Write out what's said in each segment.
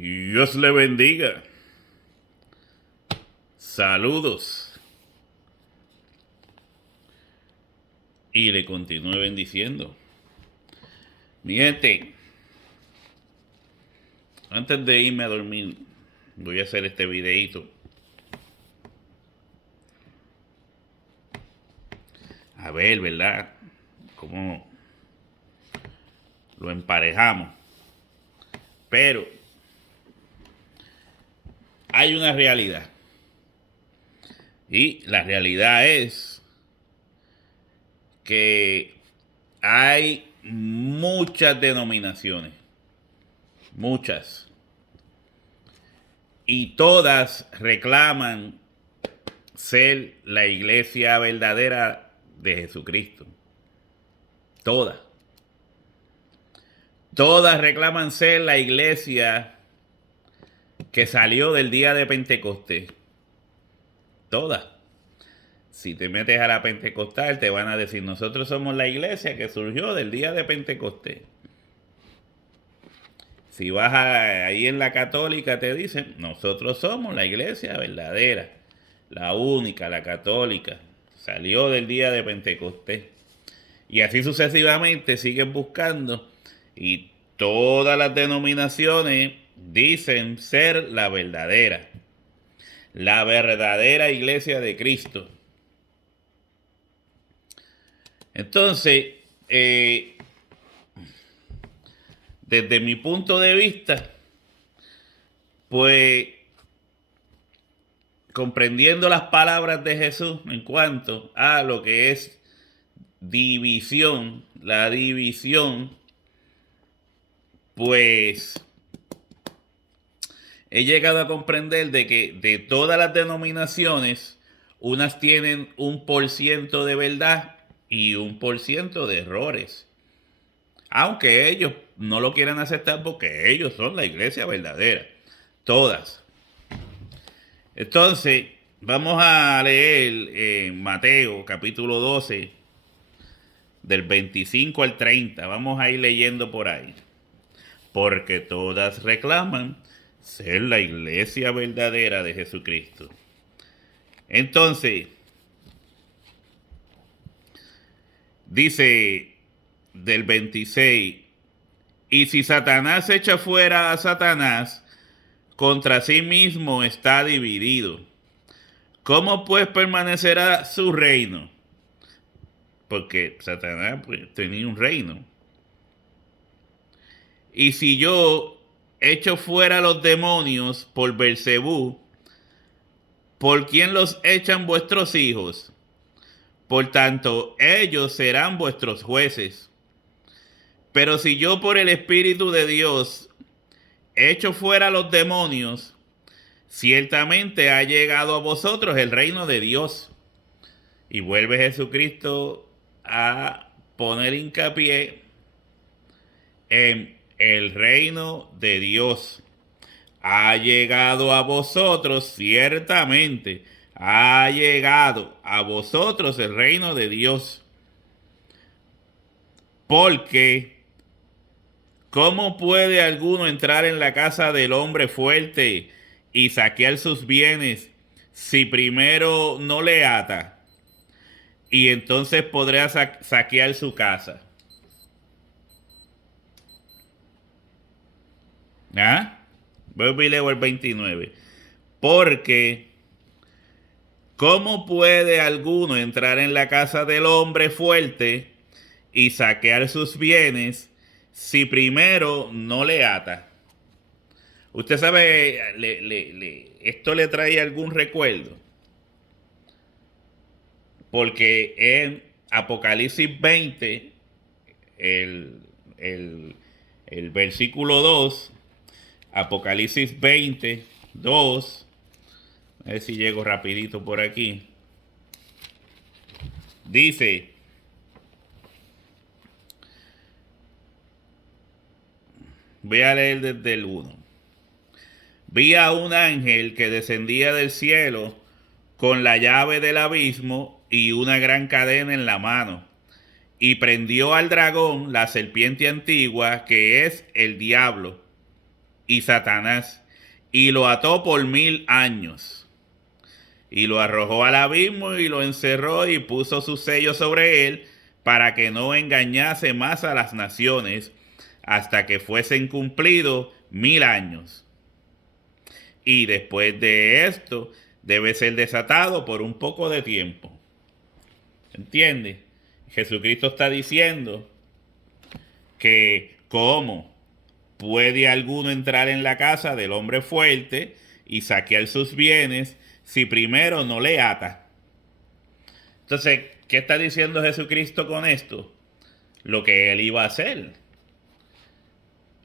Dios le bendiga. Saludos. Y le continúe bendiciendo. Mi gente, antes de irme a dormir, voy a hacer este videíto. A ver, ¿verdad? Cómo lo emparejamos. Pero hay una realidad. Y la realidad es que hay muchas denominaciones. Muchas. Y todas reclaman ser la iglesia verdadera de Jesucristo. Todas. Todas reclaman ser la iglesia que salió del día de Pentecostés. Todas. Si te metes a la Pentecostal te van a decir, nosotros somos la iglesia que surgió del día de Pentecostés. Si vas ahí en la católica te dicen, nosotros somos la iglesia verdadera, la única, la católica. Salió del día de Pentecostés. Y así sucesivamente siguen buscando y todas las denominaciones dicen ser la verdadera iglesia de Cristo. Entonces, desde mi punto de vista, pues comprendiendo las palabras de Jesús en cuanto a lo que es división, la división, pues he llegado a comprender de que de todas las denominaciones, unas tienen 1% de verdad y 1% de errores. Aunque ellos no lo quieran aceptar porque ellos son la iglesia verdadera. Todas. Entonces, vamos a leer en Mateo capítulo 12, del 25 al 30. Vamos a ir leyendo por ahí. Porque todas reclaman ser la iglesia verdadera de Jesucristo. Entonces, dice del 26, y si Satanás echa fuera a Satanás, contra sí mismo está dividido. ¿Cómo pues permanecerá su reino? Porque Satanás pues, tenía un reino. Y si yo echo fuera a los demonios por Beelzebú, ¿por quién los echan vuestros hijos? Por tanto, ellos serán vuestros jueces. Pero si yo por el Espíritu de Dios echo fuera a los demonios, ciertamente ha llegado a vosotros el reino de Dios. Y vuelve Jesucristo a poner hincapié en el reino de Dios. Ha llegado a vosotros, ciertamente, ha llegado a vosotros el reino de Dios. Porque, ¿cómo puede alguno entrar en la casa del hombre fuerte y saquear sus bienes si primero no le ata? Y entonces podrá saquear su casa. ¿Ah? Vuelvo y leo el 29. Porque, ¿cómo puede alguno entrar en la casa del hombre fuerte y saquear sus bienes si primero no le ata? Usted sabe, esto le trae algún recuerdo. Porque en Apocalipsis 20, el, el, el versículo 2, Apocalipsis 20, 2, a ver si llego rapidito por aquí. Dice, voy a leer desde el 1. Vi a un ángel que descendía del cielo con la llave del abismo y una gran cadena en la mano, y prendió al dragón, la serpiente antigua, que es el diablo, y Satanás, y lo ató por 1000 años, y lo arrojó al abismo y lo encerró y puso su sello sobre él para que no engañase más a las naciones hasta que fuesen cumplidos 1000 años. Y después de esto debe ser desatado por un poco de tiempo. ¿Entiendes? Jesucristo está diciendo que cómo puede alguno entrar en la casa del hombre fuerte y saquear sus bienes si primero no le ata. Entonces, ¿qué está diciendo Jesucristo con esto? Lo que él iba a hacer.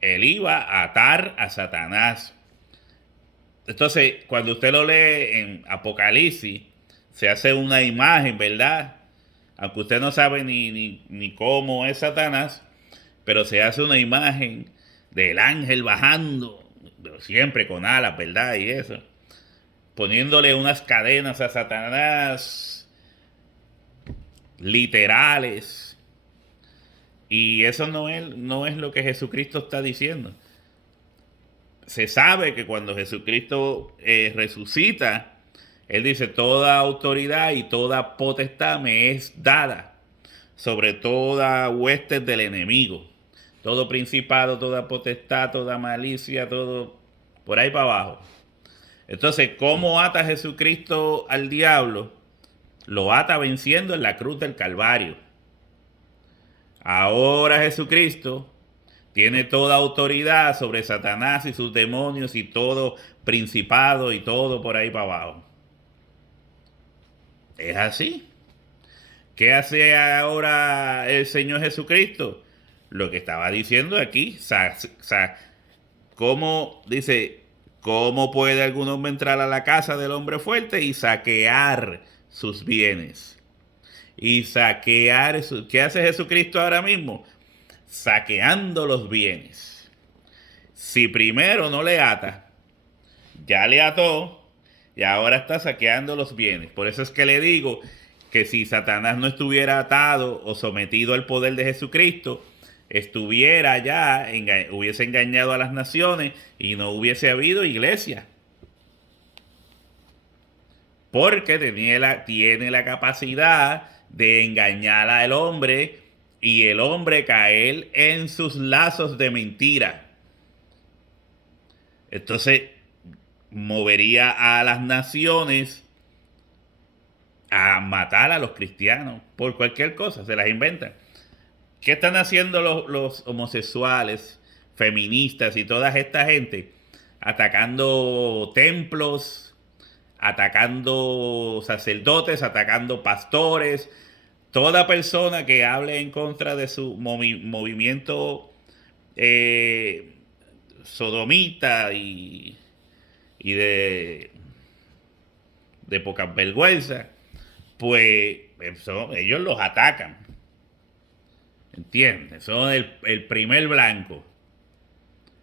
Él iba a atar a Satanás. Entonces, cuando usted lo lee en Apocalipsis, se hace una imagen, ¿verdad? Aunque usted no sabe ni cómo es Satanás, pero se hace una imagen del ángel bajando, siempre con alas, ¿verdad? Y eso, poniéndole unas cadenas a Satanás literales. Y eso no es lo que Jesucristo está diciendo. Se sabe que cuando Jesucristo resucita, Él dice, toda autoridad y toda potestad me es dada sobre toda hueste del enemigo. Todo principado, toda potestad, toda malicia, todo por ahí para abajo. Entonces, ¿cómo ata Jesucristo al diablo? Lo ata venciendo en la cruz del Calvario. Ahora Jesucristo tiene toda autoridad sobre Satanás y sus demonios y todo principado y todo por ahí para abajo. Es así. ¿Qué hace ahora el Señor Jesucristo? Lo que estaba diciendo aquí. ¿Cómo dice? ¿Cómo puede algún hombre entrar a la casa del hombre fuerte y saquear sus bienes? Y saquear. ¿Qué hace Jesucristo ahora mismo? Saqueando los bienes. Si primero no le ata, ya le ató y ahora está saqueando los bienes. Por eso es que le digo que si Satanás no estuviera atado o sometido al poder de Jesucristo, estuviera ya, hubiese engañado a las naciones y no hubiese habido iglesia. Porque tiene la capacidad de engañar al hombre y el hombre caer en sus lazos de mentira. Entonces, movería a las naciones a matar a los cristianos por cualquier cosa, se las inventan. ¿Qué están haciendo los homosexuales, feministas y toda esta gente? Atacando templos, atacando sacerdotes, atacando pastores, toda persona que hable en contra de su movimiento sodomita y de poca vergüenza, pues ellos los atacan. ¿Entiendes? Son el primer blanco.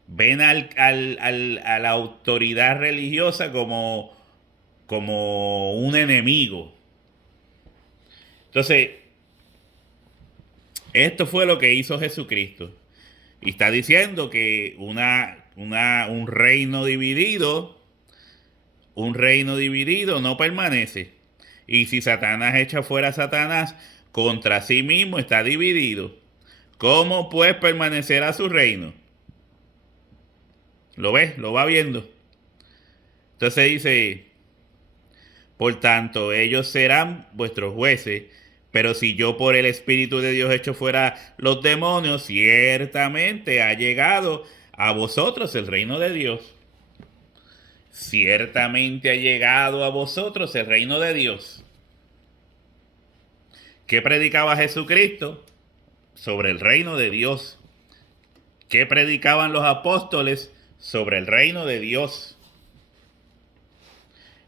Ven a la autoridad religiosa como un enemigo. Entonces, esto fue lo que hizo Jesucristo. Y está diciendo que un reino dividido no permanece. Y si Satanás echa fuera a Satanás, contra sí mismo está dividido. ¿Cómo pues permanecerá su reino? ¿Lo ves? ¿Lo va viendo? Entonces dice, por tanto, ellos serán vuestros jueces. Pero si yo por el Espíritu de Dios echo fuera los demonios, ciertamente ha llegado a vosotros el reino de Dios. Ciertamente ha llegado a vosotros el reino de Dios. ¿Qué predicaba Jesucristo? Sobre el reino de Dios. ¿Qué predicaban los apóstoles? Sobre el reino de Dios.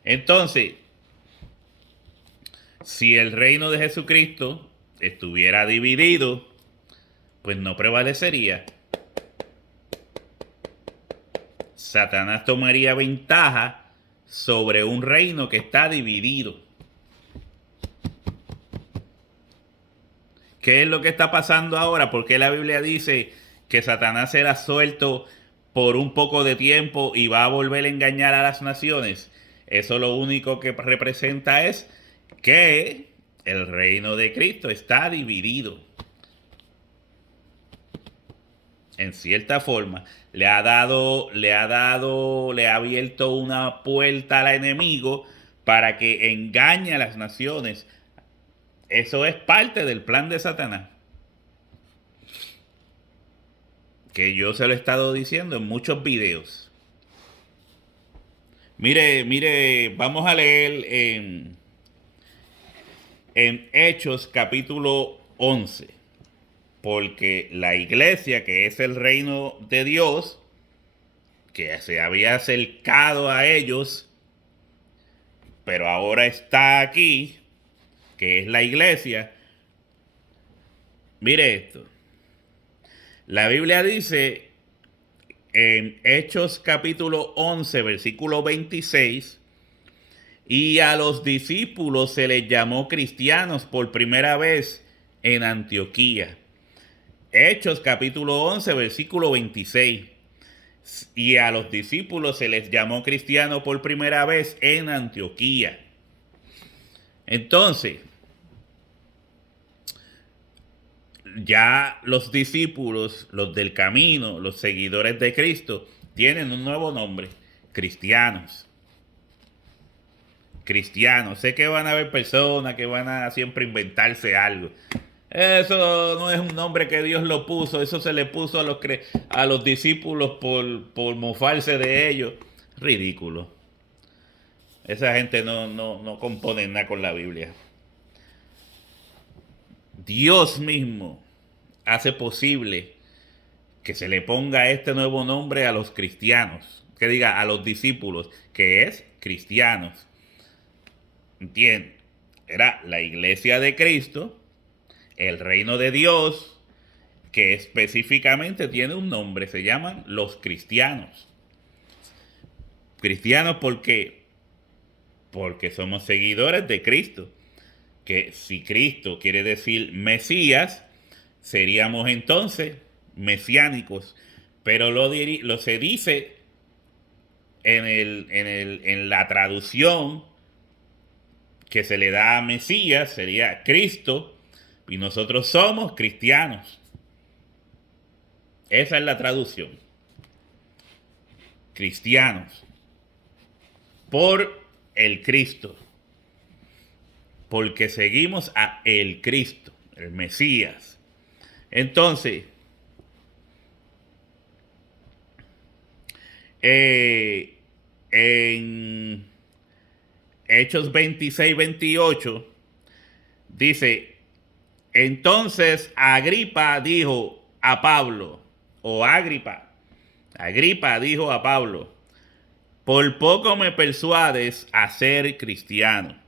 Entonces, si el reino de Jesucristo estuviera dividido, pues no prevalecería. Satanás tomaría ventaja sobre un reino que está dividido. ¿Qué es lo que está pasando ahora? ¿Por qué la Biblia dice que Satanás será suelto por un poco de tiempo y va a volver a engañar a las naciones. Eso lo único que representa es que el reino de Cristo está dividido. En cierta forma, le ha abierto una puerta al enemigo para que engañe a las naciones. Eso es parte del plan de Satanás. Que yo se lo he estado diciendo en muchos videos. Mire, vamos a leer en Hechos capítulo 11. Porque la iglesia, que es el reino de Dios, que se había acercado a ellos, pero ahora está aquí, que es la iglesia. Mire esto. La Biblia dice en Hechos capítulo 11, versículo 26, y a los discípulos se les llamó cristianos por primera vez en Antioquía. Hechos capítulo 11, versículo 26. Y a los discípulos se les llamó cristianos por primera vez en Antioquía. Entonces, ya los discípulos, los del camino, los seguidores de Cristo, tienen un nuevo nombre: cristianos. Cristianos. Sé que van a haber personas que van a siempre inventarse algo. Eso no es un nombre que Dios lo puso, eso se le puso a los discípulos por mofarse de ellos. Ridículo. Esa gente no compone nada con la Biblia. Dios mismo hace posible que se le ponga este nuevo nombre a los cristianos, que diga a los discípulos, que es cristianos. ¿Entienden? Era la iglesia de Cristo, el reino de Dios, que específicamente tiene un nombre, se llaman los cristianos. Cristianos, ¿por qué? Porque somos seguidores de Cristo. Que si Cristo quiere decir Mesías, seríamos entonces mesiánicos. Pero lo se dice en la traducción que se le da a Mesías, sería Cristo, y nosotros somos cristianos. Esa es la traducción. Cristianos. Por el Cristo. Porque seguimos a el Cristo, el Mesías. Entonces, en Hechos 26-28 dice: entonces Agripa dijo a Pablo, o Agripa dijo a Pablo: por poco me persuades a ser cristiano.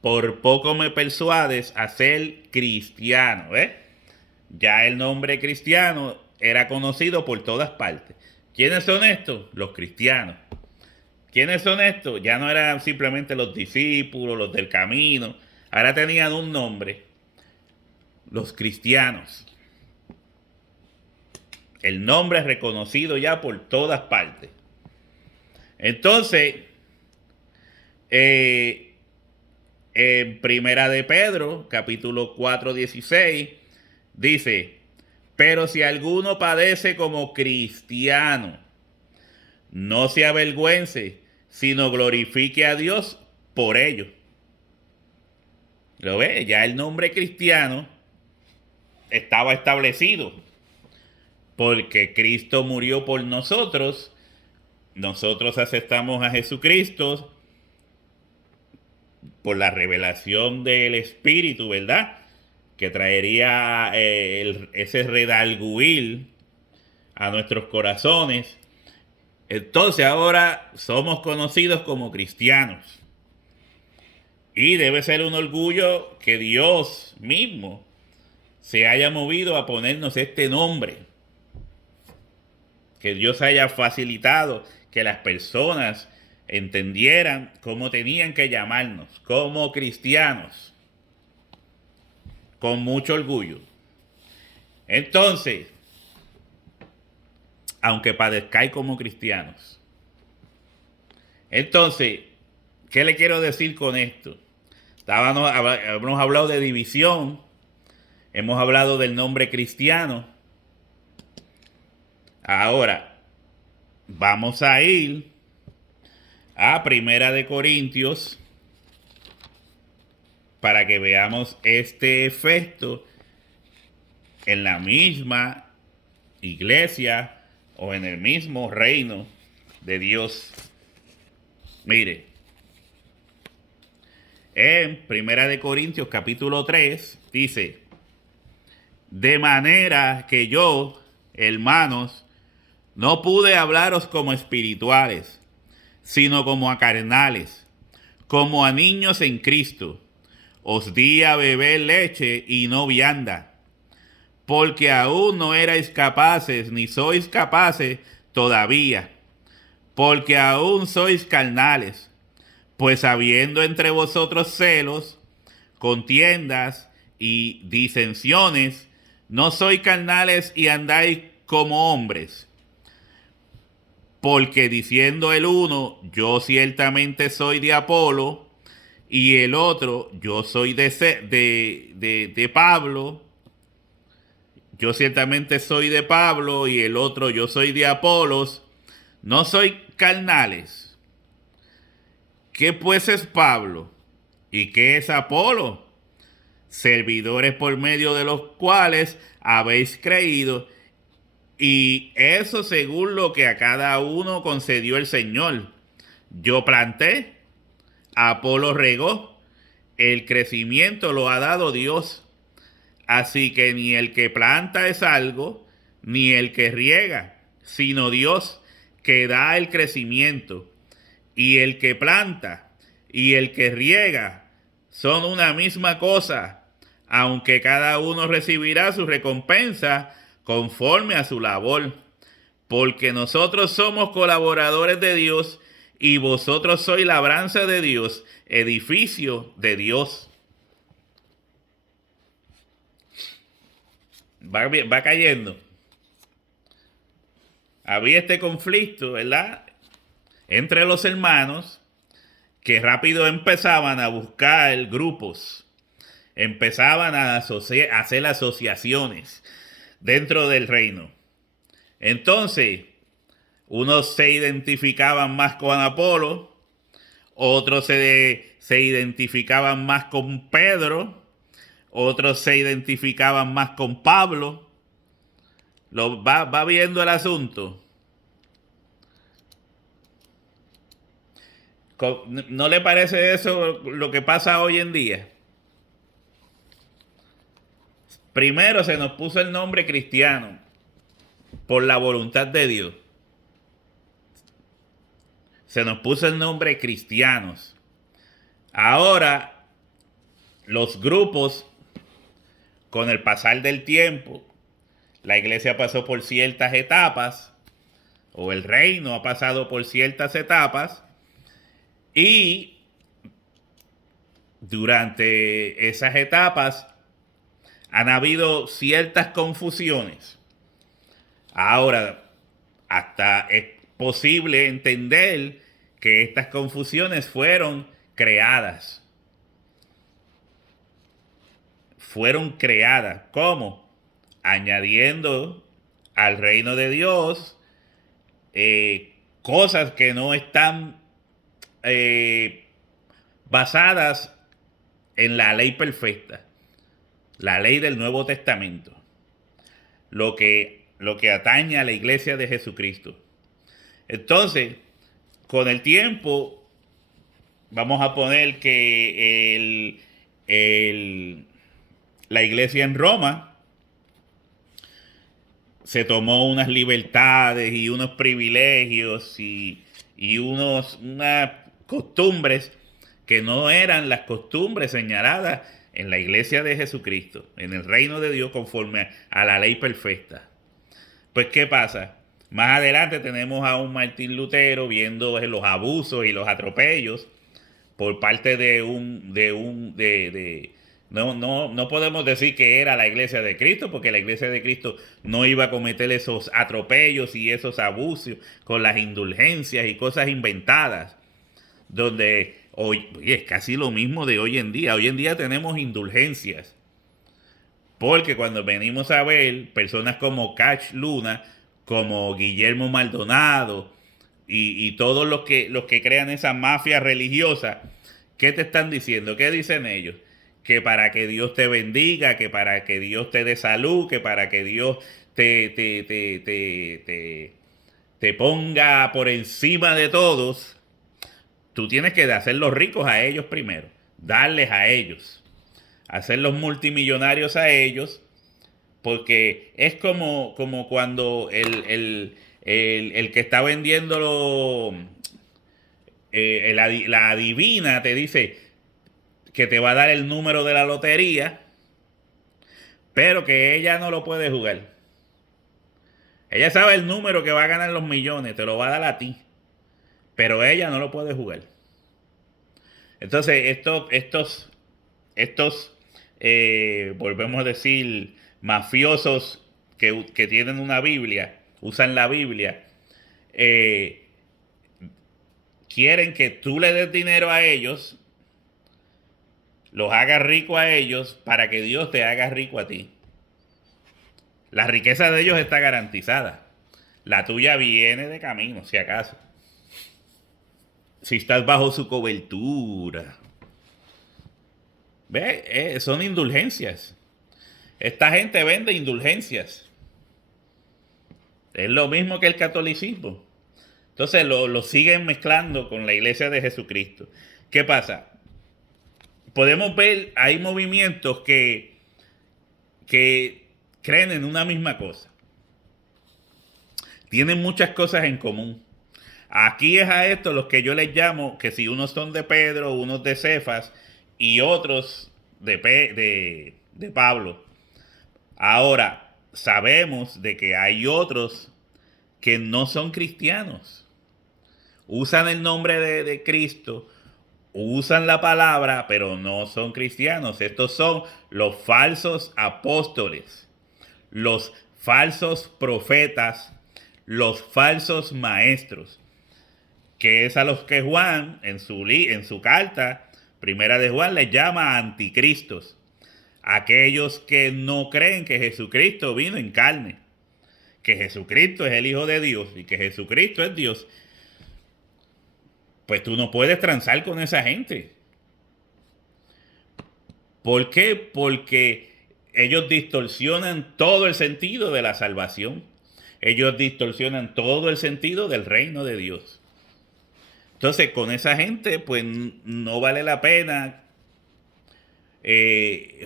Por poco me persuades a ser cristiano. Ya el nombre cristiano era conocido por todas partes. ¿Quiénes son estos? Los cristianos. ¿Quiénes son estos? Ya no eran simplemente los discípulos, los del camino. Ahora tenían un nombre: los cristianos. El nombre es reconocido ya por todas partes. Entonces, en Primera de Pedro, capítulo 4:16, dice: pero si alguno padece como cristiano, no se avergüence, sino glorifique a Dios por ello. ¿Lo ve? Ya el nombre cristiano estaba establecido. Porque Cristo murió por nosotros. Nosotros aceptamos a Jesucristo por la revelación del Espíritu, ¿verdad? Que traería ese redarguir a nuestros corazones. Entonces ahora somos conocidos como cristianos. Y debe ser un orgullo que Dios mismo se haya movido a ponernos este nombre. Que Dios haya facilitado que las personas entendieran cómo tenían que llamarnos, como cristianos, con mucho orgullo. Entonces, aunque padezcáis como cristianos. Entonces, ¿qué le quiero decir con esto? Hemos hablado de división, hemos hablado del nombre cristiano. Ahora, vamos a ir a Primera de Corintios para que veamos este efecto en la misma iglesia o en el mismo reino de Dios. Mire, en Primera de Corintios capítulo 3 dice: de manera que yo, hermanos, no pude hablaros como espirituales, sino como a carnales, como a niños en Cristo. Os di a beber leche y no vianda, porque aún no erais capaces, ni sois capaces todavía, porque aún sois carnales. Pues habiendo entre vosotros celos, contiendas y disensiones, no sois carnales y andáis como hombres. Porque diciendo el uno, yo ciertamente soy de Apolo, y el otro, yo soy de Pablo, yo ciertamente soy de Pablo, y el otro, yo soy de Apolos, no soy carnales. ¿Qué pues es Pablo? ¿Y qué es Apolo? Servidores por medio de los cuales habéis creído, y eso según lo que a cada uno concedió el Señor. Yo planté, Apolo regó, el crecimiento lo ha dado Dios. Así que ni el que planta es algo, ni el que riega, sino Dios que da el crecimiento. Y el que planta y el que riega son una misma cosa, aunque cada uno recibirá su recompensa conforme a su labor. Porque nosotros somos colaboradores de Dios y vosotros sois labranza de Dios, edificio de Dios. Va cayendo. Había este conflicto, ¿verdad?, entre los hermanos, que rápido empezaban a buscar grupos, empezaban a hacer asociaciones dentro del reino. Entonces, unos se identificaban más con Apolo, otros se identificaban más con Pedro, otros se identificaban más con Pablo. Va viendo el asunto. ¿No le parece eso lo que pasa hoy en día? Primero se nos puso el nombre cristiano por la voluntad de Dios. Se nos puso el nombre cristianos. Ahora los grupos, con el pasar del tiempo, la iglesia pasó por ciertas etapas, o el reino ha pasado por ciertas etapas, y durante esas etapas han habido ciertas confusiones. Ahora, hasta es posible entender que estas confusiones fueron creadas. ¿Cómo? Añadiendo al reino de Dios cosas que no están basadas en la ley perfecta, la ley del Nuevo Testamento, lo que atañe a la iglesia de Jesucristo. Entonces, con el tiempo, vamos a poner que la iglesia en Roma se tomó unas libertades y unos privilegios y unas costumbres que no eran las costumbres señaladas en la iglesia de Jesucristo, en el reino de Dios, conforme a la ley perfecta. Pues, ¿qué pasa? Más adelante tenemos a un Martín Lutero viendo los abusos y los atropellos por parte de No podemos decir que era la iglesia de Cristo, porque la iglesia de Cristo no iba a cometer esos atropellos y esos abusos con las indulgencias y cosas inventadas, donde hoy oye, es casi lo mismo de hoy en día. Hoy en día tenemos indulgencias, porque cuando venimos a ver personas como Cash Luna, como Guillermo Maldonado y todos los que crean esa mafia religiosa, ¿qué te están diciendo? ¿Qué dicen ellos? Que para que Dios te bendiga, que para que Dios te dé salud, que para que Dios te ponga por encima de todos, tú tienes que hacerlos ricos a ellos primero, darles a ellos, hacerlos multimillonarios a ellos, porque es como cuando el que está vendiendo la adivina te dice que te va a dar el número de la lotería, pero que ella no lo puede jugar. Ella sabe el número que va a ganar los millones, te lo va a dar a ti, pero ella no lo puede jugar. Entonces, volvemos a decir, mafiosos que tienen una Biblia, usan la Biblia, eh, quieren que tú le des dinero a ellos, los hagas rico a ellos, para que Dios te haga rico a ti. La riqueza de ellos está garantizada. La tuya viene de camino, si acaso. Si estás bajo su cobertura. ¿Ve? Son indulgencias. Esta gente vende indulgencias. Es lo mismo que el catolicismo. Entonces lo siguen mezclando con la iglesia de Jesucristo. ¿Qué pasa? Podemos ver, hay movimientos que creen en una misma cosa. Tienen muchas cosas en común. Aquí es a esto los que yo les llamo, que si unos son de Pedro, unos de Cefas y otros de Pablo. Ahora, sabemos de que hay otros que no son cristianos. Usan el nombre de Cristo, usan la palabra, pero no son cristianos. Estos son los falsos apóstoles, los falsos profetas, los falsos maestros, que es a los que Juan en su carta, primera de Juan, les llama anticristos. Aquellos que no creen que Jesucristo vino en carne, que Jesucristo es el Hijo de Dios y que Jesucristo es Dios, pues tú no puedes transar con esa gente. ¿Por qué? Porque ellos distorsionan todo el sentido de la salvación. Ellos distorsionan todo el sentido del reino de Dios. Entonces, con esa gente, pues no vale la pena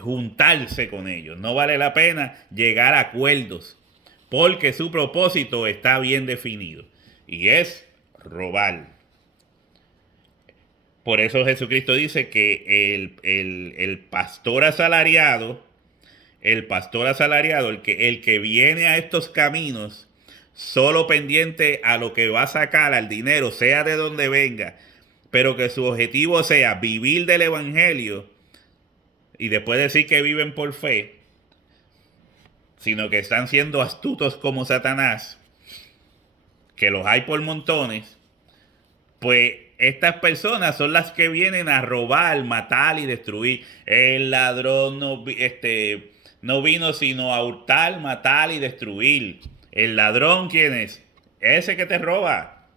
juntarse con ellos. No vale la pena llegar a acuerdos, porque su propósito está bien definido y es robar. Por eso Jesucristo dice que el pastor asalariado, el que viene a estos caminos solo pendiente a lo que va a sacar, al dinero, sea de donde venga, pero que su objetivo sea vivir del evangelio y después decir que viven por fe, sino que están siendo astutos como Satanás, que los hay por montones, pues estas personas son las que vienen a robar, matar y destruir. El ladrón no vino sino a hurtar, matar y destruir. El ladrón, ¿quién es? Ese que te roba.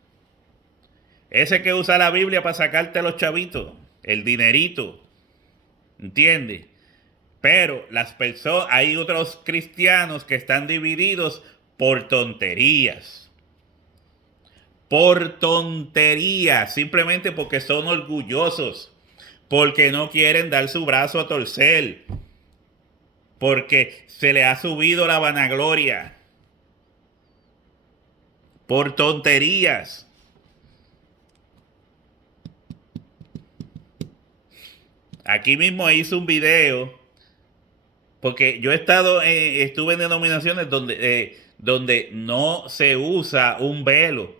Ese que usa la Biblia para sacarte los chavitos, el dinerito. ¿Entiendes? Pero hay otros cristianos que están divididos por tonterías. Por tonterías, simplemente porque son orgullosos, porque no quieren dar su brazo a torcer, porque se le ha subido la vanagloria. Por tonterías. Aquí mismo hice un video, porque yo estuve en denominaciones donde no se usa un velo.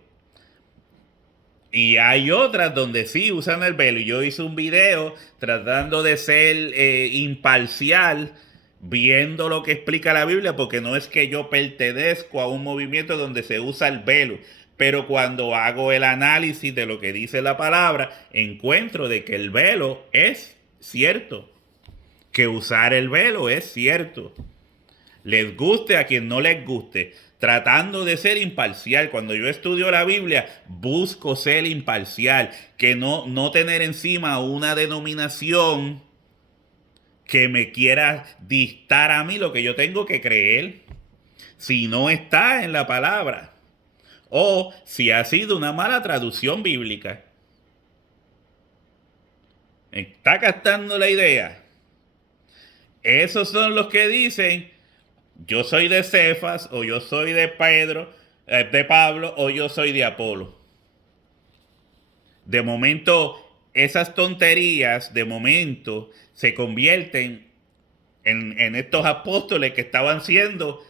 Y hay otras donde sí usan el velo. Y yo hice un video tratando de ser imparcial, viendo lo que explica la Biblia, porque no es que yo pertenezco a un movimiento donde se usa el velo. Pero cuando hago el análisis de lo que dice la palabra, encuentro de que el velo es cierto. Que usar el velo es cierto. Les guste a quien no les guste, tratando de ser imparcial. Cuando yo estudio la Biblia, busco ser imparcial, que no tener encima una denominación que me quiera dictar a mí lo que yo tengo que creer, si no está en la palabra, o si ha sido una mala traducción bíblica. ¿Está captando la idea? Esos son los que dicen: yo soy de Cefas, o yo soy de Pedro, de Pablo, o yo soy de Apolo. De momento, esas tonterías, de momento, se convierten en estos apóstoles que estaban siendo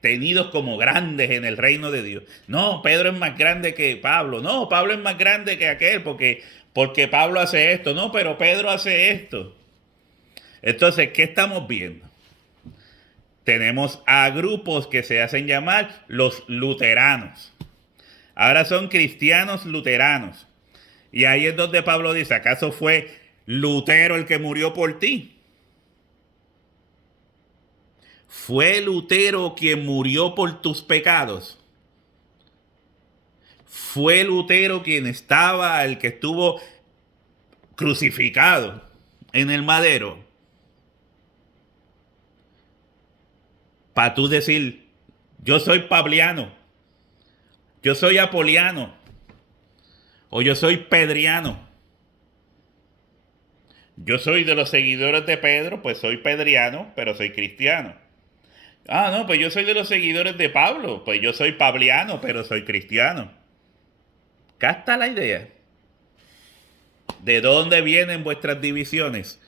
tenidos como grandes en el reino de Dios. No, Pedro es más grande que Pablo. No, Pablo es más grande que aquel porque Pablo hace esto. No, pero Pedro hace esto. Entonces, ¿qué estamos viendo? Tenemos a grupos que se hacen llamar los luteranos. Ahora son cristianos luteranos. Y ahí es donde Pablo dice: ¿acaso fue Lutero el que murió por ti? ¿Fue Lutero quien murió por tus pecados? ¿Fue Lutero quien estaba, el que estuvo crucificado en el madero? Para tú decir: yo soy pabliano, yo soy apoliano, o yo soy pedriano. Yo soy de los seguidores de Pedro, pues soy pedriano, pero soy cristiano. Ah, no, pues yo soy de los seguidores de Pablo, pues yo soy pabliano, pero soy cristiano. Acá está la idea. ¿De dónde vienen vuestras divisiones?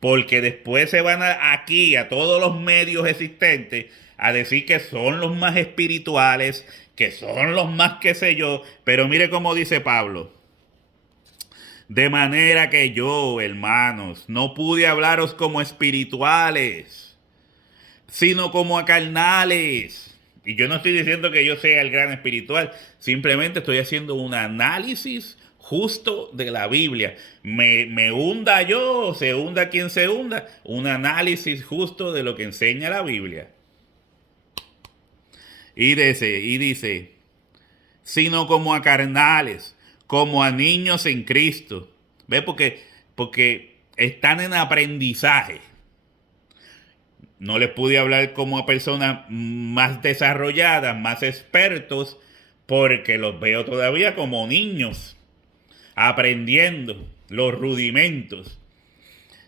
Porque después se van aquí a todos los medios existentes a decir que son los más espirituales, que son los más qué sé yo. Pero mire cómo dice Pablo: de manera que yo, hermanos, no pude hablaros como espirituales, sino como a carnales. Y yo no estoy diciendo que yo sea el gran espiritual, simplemente estoy haciendo un análisis justo de la Biblia. Me hunda yo, se hunda quien se hunda, un análisis justo de lo que enseña la Biblia. Y dice, sino como a carnales, como a niños en Cristo. ¿Ve? Porque están en aprendizaje. No les pude hablar como a personas más desarrolladas, más expertos, porque los veo todavía como niños, aprendiendo los rudimentos.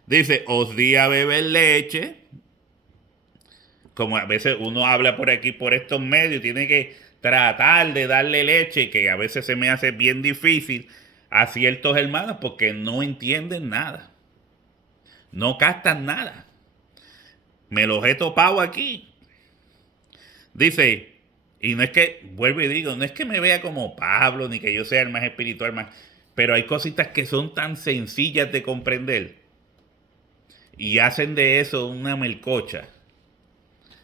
Dice: os di a beber leche. Como a veces uno habla por aquí, por estos medios, tiene que tratar de darle leche, que a veces se me hace bien difícil a ciertos hermanos porque no entienden nada. No captan nada. Me los he topado aquí. Dice, y no es que, vuelvo y digo, no es que me vea como Pablo, ni que yo sea el más espiritual, más, pero hay cositas que son tan sencillas de comprender y hacen de eso una melcocha.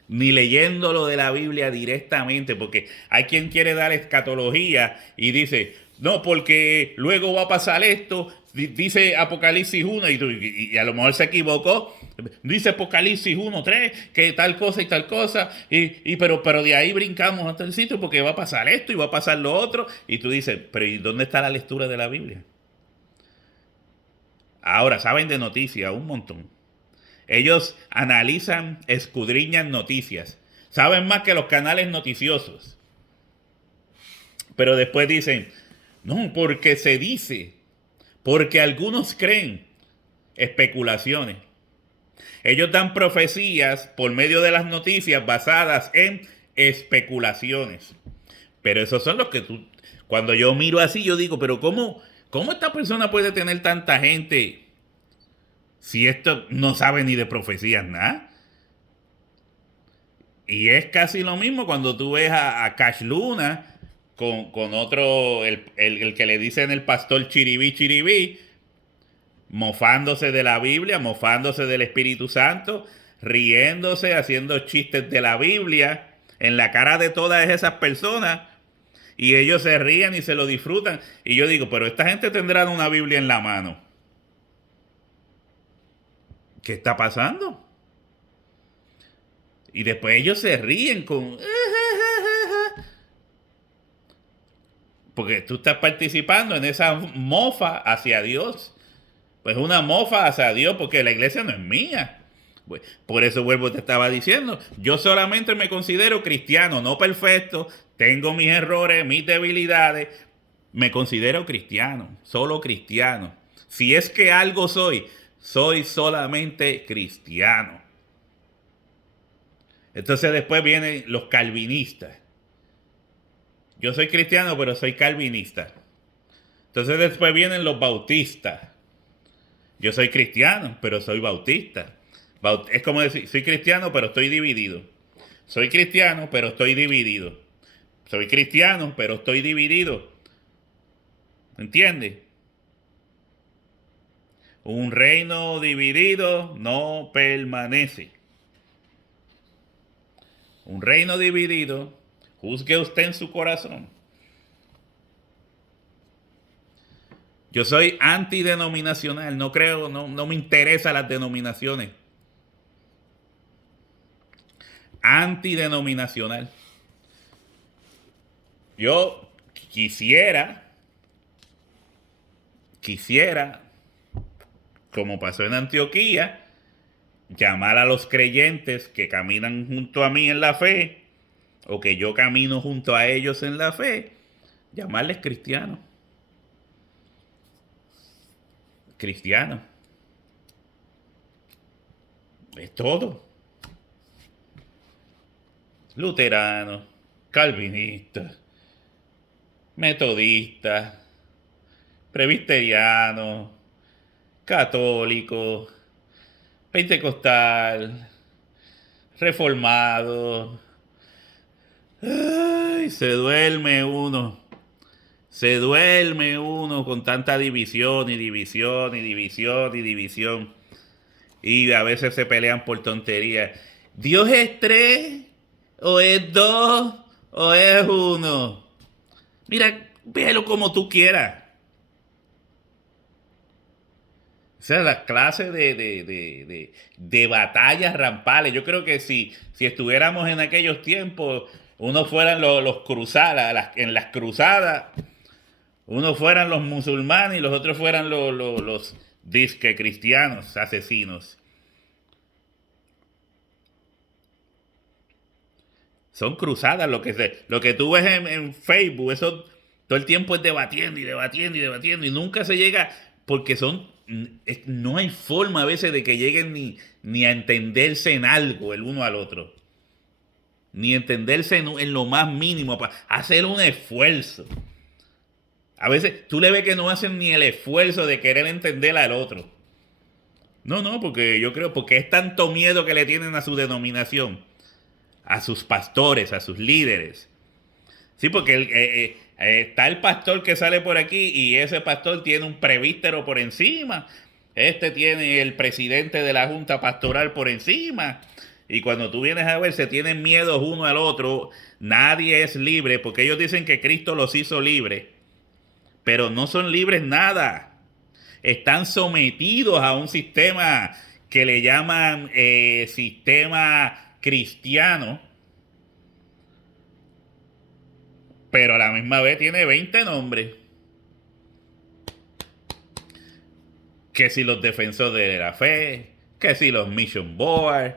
Ni leyéndolo de la Biblia directamente, porque hay quien quiere dar escatología y dice: no, porque luego va a pasar esto, dice Apocalipsis 1, y a lo mejor se equivocó, dice Apocalipsis 1:3, que tal cosa y tal cosa, pero de ahí brincamos hasta el sitio porque va a pasar esto y va a pasar lo otro, y tú dices: pero ¿y dónde está la lectura de la Biblia? Ahora, saben de noticias un montón. Ellos analizan, escudriñan noticias. Saben más que los canales noticiosos. Pero después dicen: no, porque se dice, porque algunos creen. Especulaciones. Ellos dan profecías por medio de las noticias basadas en especulaciones. Pero esos son los que tú... Cuando yo miro así, yo digo: pero ¿cómo esta persona puede tener tanta gente si esto no sabe ni de profecías nada? Y es casi lo mismo cuando tú ves a Cash Luna con otro, el que le dicen el pastor Chiribí Chiribí, mofándose de la Biblia, mofándose del Espíritu Santo, riéndose, haciendo chistes de la Biblia en la cara de todas esas personas, y ellos se ríen y se lo disfrutan. Y yo digo, pero esta gente tendrá una Biblia en la mano. ¿Qué está pasando? Y después ellos se ríen con... Porque tú estás participando en esa mofa hacia Dios. Pues una mofa hacia Dios porque la iglesia no es mía. Pues, por eso vuelvo, te estaba diciendo, yo solamente me considero cristiano, no perfecto, tengo mis errores, mis debilidades, me considero cristiano, solo cristiano. Si es que algo soy, soy solamente cristiano. Entonces después vienen los calvinistas. Yo soy cristiano, pero soy calvinista. Entonces después vienen los bautistas. Yo soy cristiano, pero soy bautista. Es como decir, soy cristiano, pero estoy dividido. Soy cristiano, pero estoy dividido. Soy cristiano, pero estoy dividido. ¿Entiendes? Un reino dividido no permanece. Un reino dividido, juzgue usted en su corazón. Yo soy antidenominacional, no creo, no me interesan las denominaciones. Antidenominacional. Yo quisiera, como pasó en Antioquía, llamar a los creyentes que caminan junto a mí en la fe, o que yo camino junto a ellos en la fe, llamarles cristianos. Cristianos. Es todo. Luteranos, calvinistas, metodistas, presbiterianos, católicos, pentecostal, reformado. Ay, se duerme uno. Se duerme uno con tanta división y división y división y división. Y a veces se pelean por tonterías. ¿Dios es tres? ¿O es dos? ¿O es uno? Mira, véalo como tú quieras. O sea, las clases de batallas rampales. Yo creo que si estuviéramos en aquellos tiempos, unos fueran los cruzadas, en las cruzadas, unos fueran los musulmanes y los otros fueran los disque cristianos, asesinos. Son cruzadas lo que tú ves en Facebook, eso todo el tiempo es debatiendo y debatiendo y debatiendo y nunca se llega porque no hay forma a veces de que lleguen ni a entenderse en algo el uno al otro, ni entenderse en lo más mínimo para hacer un esfuerzo. A veces tú le ves que no hacen ni el esfuerzo de querer entender al otro. No, porque yo creo, porque es tanto miedo que le tienen a su denominación, a sus pastores, a sus líderes. Sí, porque está el pastor que sale por aquí y ese pastor tiene un presbítero por encima. Este tiene el presidente de la junta pastoral por encima. Y cuando tú vienes a ver, se tienen miedos uno al otro. Nadie es libre porque ellos dicen que Cristo los hizo libres. Pero no son libres nada. Están sometidos a un sistema que le llaman sistema cristiano, pero a la misma vez tiene 20 nombres. Que si los defensores de la fe, que si los mission board,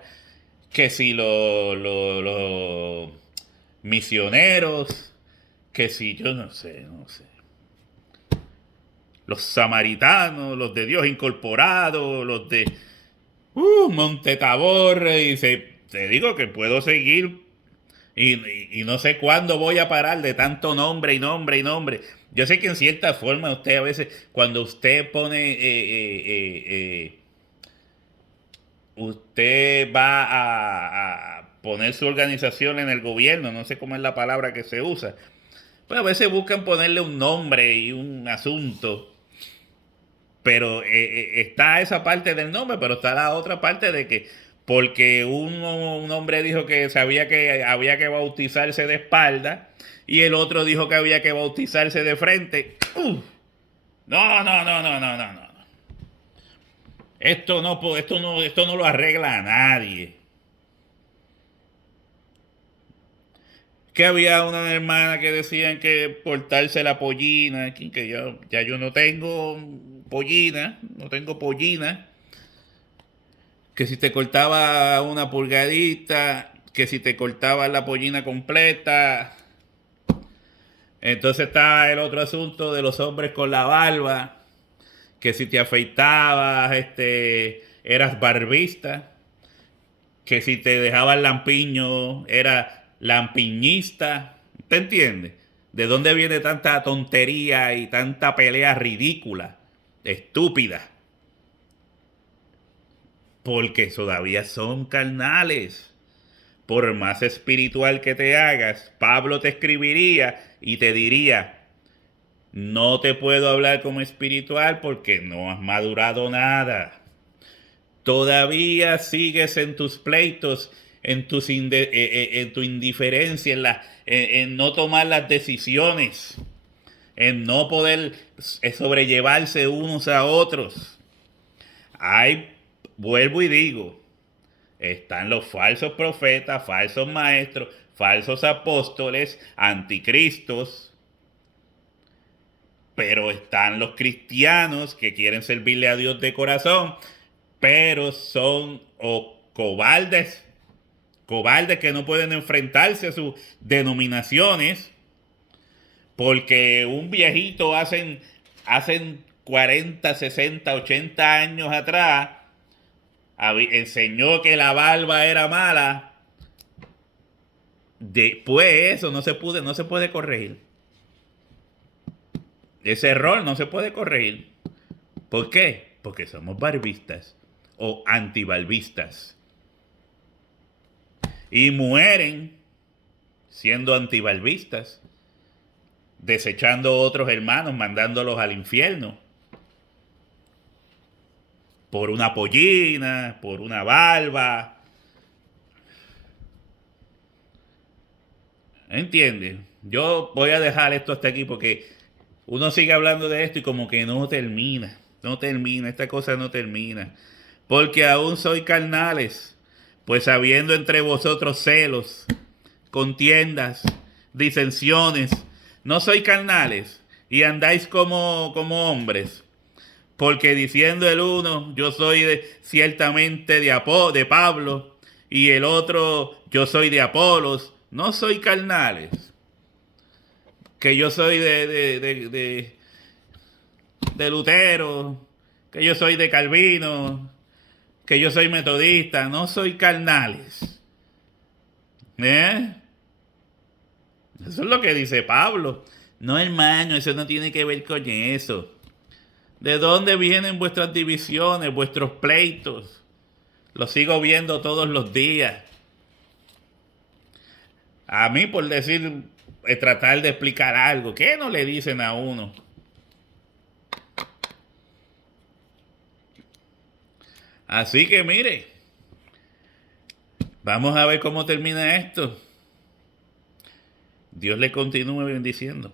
que si los misioneros, que si yo no sé. Los samaritanos, los de Dios incorporados, los de Monte Tabor, te digo que puedo seguir y no sé cuándo voy a parar de tanto nombre y nombre y nombre. Yo sé que en cierta forma usted a veces, cuando usted pone, usted va a poner su organización en el gobierno, no sé cómo es la palabra que se usa, Pues a veces buscan ponerle un nombre y un asunto, pero está esa parte del nombre, pero está la otra parte de que porque un hombre dijo que sabía que había que bautizarse de espalda y el otro dijo que había que bautizarse de frente. No, no, no, no, no, no, no. Esto no lo arregla a nadie. Que había una hermana que decían que portarse la pollina, que ya yo no tengo pollina, no tengo pollina, que si te cortaba una pulgadita, que si te cortaba la pollina completa. Entonces está el otro asunto de los hombres con la barba, que si te afeitabas, eras barbista, que si te dejaban lampiño, era lampiñista. ¿Te entiendes? ¿De dónde viene tanta tontería y tanta pelea ridícula, estúpida? Porque todavía son carnales. Por más espiritual que te hagas, Pablo te escribiría y te diría, no te puedo hablar como espiritual porque no has madurado nada. Todavía sigues en tus pleitos, en tu indiferencia, en no tomar las decisiones, en no poder sobrellevarse unos a otros. Vuelvo y digo, están los falsos profetas, falsos maestros, falsos apóstoles, anticristos, pero están los cristianos que quieren servirle a Dios de corazón, pero son cobardes, cobardes que no pueden enfrentarse a sus denominaciones, porque un viejito hacen 40, 60, 80 años atrás enseñó que la barba era mala. Después eso no se puede corregir. Ese error no se puede corregir. ¿Por qué? Porque somos barbistas o antibarbistas. Y mueren siendo antibarbistas, desechando a otros hermanos, mandándolos al infierno. Por una pollina, por una barba. ¿Entiendes? Yo voy a dejar esto hasta aquí porque uno sigue hablando de esto y como que no termina. No termina, esta cosa no termina. Porque aún soy carnales, pues habiendo entre vosotros celos, contiendas, disensiones, no soy carnales y andáis como hombres. Porque diciendo el uno, yo soy ciertamente de Pablo, y el otro, yo soy de Apolos, no soy carnales. Que yo soy de Lutero, que yo soy de Calvino, que yo soy metodista, no soy carnales. ¿Eh? Eso es lo que dice Pablo. No, hermano, eso no tiene que ver con eso. ¿De dónde vienen vuestras divisiones, vuestros pleitos? Los sigo viendo todos los días. A mí, por decir, tratar de explicar algo, ¿qué no le dicen a uno? Así que mire, vamos a ver cómo termina esto. Dios le continúe bendiciendo.